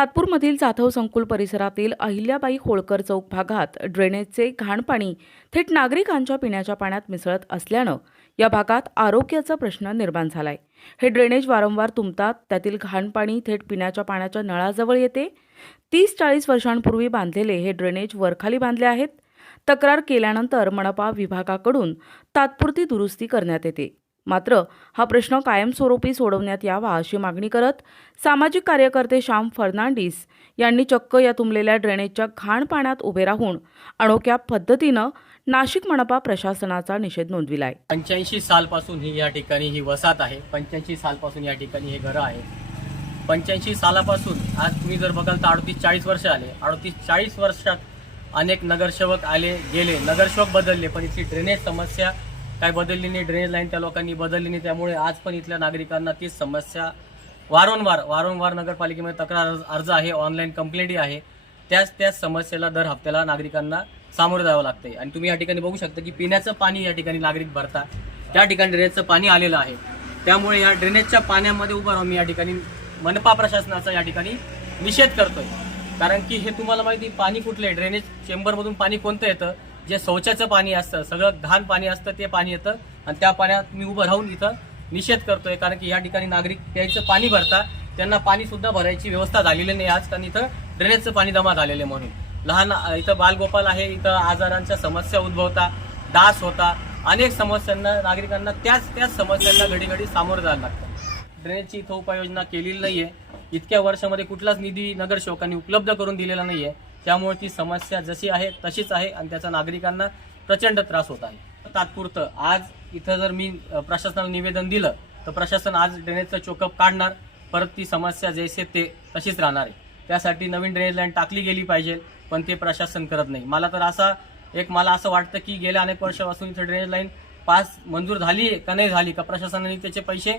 सातपूरमधील जाधव संकुल परिसरातील अहिल्याबाई होळकर चौक भागात ड्रेनेजचे घाणपाणी थेट नागरिकांच्या पिण्याच्या पाण्यात मिसळत असल्यानं या भागात आरोग्याचा प्रश्न निर्माण झालाय. हे ड्रेनेज वारंवार तुंबतात त्यातील घाणपाणी थेट पिण्याच्या पाण्याच्या नळाजवळ येते. तीस चाळीस वर्षांपूर्वी बांधलेले हे ड्रेनेज वरखाली बांधले आहेत. तक्रार केल्यानंतर मनपा विभागाकडून तात्पुरती दुरुस्ती करण्यात येते. मात्र हा प्रश्न कायमस्वरूपी सोडवण्यात यावा अशी मागणी करत सामाजिक कार्यकर्ते श्याम फर्नांडिस यांनी चक्क या तुंबलेल्या ड्रेनेजच्या घाण पाण्यात उभे राहून अनोख्या पद्धतीनं नाशिक मनपा प्रशासनाचा निषेध नोंदविलाय. पंच्याऐंशी सालपासून ही या ठिकाणी ही वसाहत आहे. पंच्याऐंशी सालपासून या ठिकाणी हे घरं आहे पंच्याऐंशी सालापासून आज तुम्ही जर बघाल तर अडतीस चाळीस वर्ष आले. अडतीस चाळीस वर्षात अनेक नगरसेवक आले गेले. नगरसेवक बदलले पण इथली ड्रेनेज समस्या काय बदलली नाही ड्रेनेज लाईन त्या लोकांनी बदलली नाही. त्यामुळे आज पण इथल्या नागरिकांना तीच समस्या वारंवार वारंवार नगरपालिकेमध्ये तक्रार अर्ज- आहे ऑनलाईन कंप्लेंटही आहे. त्याच त्याच समस्येला दर हप्त्याला नागरिकांना सामोरं जावं लागतंय. आणि तुम्ही या ठिकाणी बघू शकता की पिण्याचं पाणी या ठिकाणी नागरिक भरता त्या ठिकाणी ड्रेनेजचं पाणी आलेलं आहे. त्यामुळे या ड्रेनेजच्या पाण्यामध्ये उभं राहून मी या ठिकाणी मनपा प्रशासनाचा या ठिकाणी निषेध करतोय. कारण की हे तुम्हाला माहिती पाणी कुठलं आहे ड्रेनेज चेंबरमधून पाणी कोणतं येतं? जे शौचाचं पाणी असतं सगळं घाण पाणी असतं ते पाणी येतं. आणि त्या पाण्यात मी उभं राहून इथं निषेध करतोय कारण की या ठिकाणी नागरिक प्यायचं पाणी भरता त्यांना पाणी सुद्धा भरायची व्यवस्था झालेली नाही आज कारण इथं ड्रेनेजचं पाणी जमा झालेलं आहे म्हणून. लहान इथं बालगोपाल आहे इथं आजारांच्या समस्या उद्भवता डास होता. अनेक समस्यांना नागरिकांना त्याच त्याच समस्यांना घडी घडी सामोरं जायला लागतं. ड्रेनेजची इथं उपाययोजना केलेली नाही आहे इतक्या वर्षामध्ये कुठलाच निधी नगरसेवकांनी उपलब्ध करून दिलेला नाही आहे त्यामुळे ती समस्या जशी आहे तशीच आहे आणि त्याचा नागरिकांना प्रचंड त्रास होत आहे. तात्पुरतं आज इथं जर मी प्रशासनाला निवेदन दिलं तर प्रशासन आज ड्रेनेजचं चोकअप काढणार परत ती समस्या जैसे ते तशीच राहणार आहे. त्यासाठी नवीन ड्रेनेज लाईन टाकली गेली पाहिजे पण ते प्रशासन करत नाही. मला तर असा एक मला असं वाटतं की गेल्या अनेक वर्षापासून इथं ड्रेनेज लाईन पास मंजूर झाली का नाही झाली का प्रशासनाने त्याचे पैसे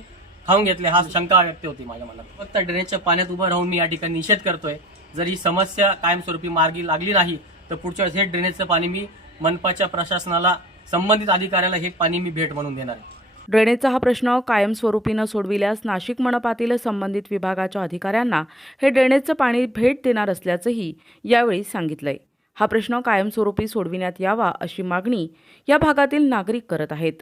खाऊन घेतले हा शंका व्यक्त होती माझ्या मनात. फक्त ड्रेनेजच्या पाण्यात उभं राहून मी या ठिकाणी निषेध करतोय. जर ही समस्या कायमस्वरूपी मार्गी लागली नाही तर पुढच्या वेळेस हे ड्रेनेजचं पाणी मी मनपाच्या प्रशासनाला संबंधित अधिकाऱ्याला हे पाणी मी भेट म्हणून देणार आहे. ड्रेनेजचा हा प्रश्न कायमस्वरूपीनं सोडविल्यास नाशिक मनपातील संबंधित विभागाच्या अधिकाऱ्यांना हे ड्रेनेजचं पाणी भेट देणार असल्याचंही यावेळी सांगितलंय. हा प्रश्न कायमस्वरूपी सोडविण्यात यावा अशी मागणी या भागातील नागरिक करत आहेत.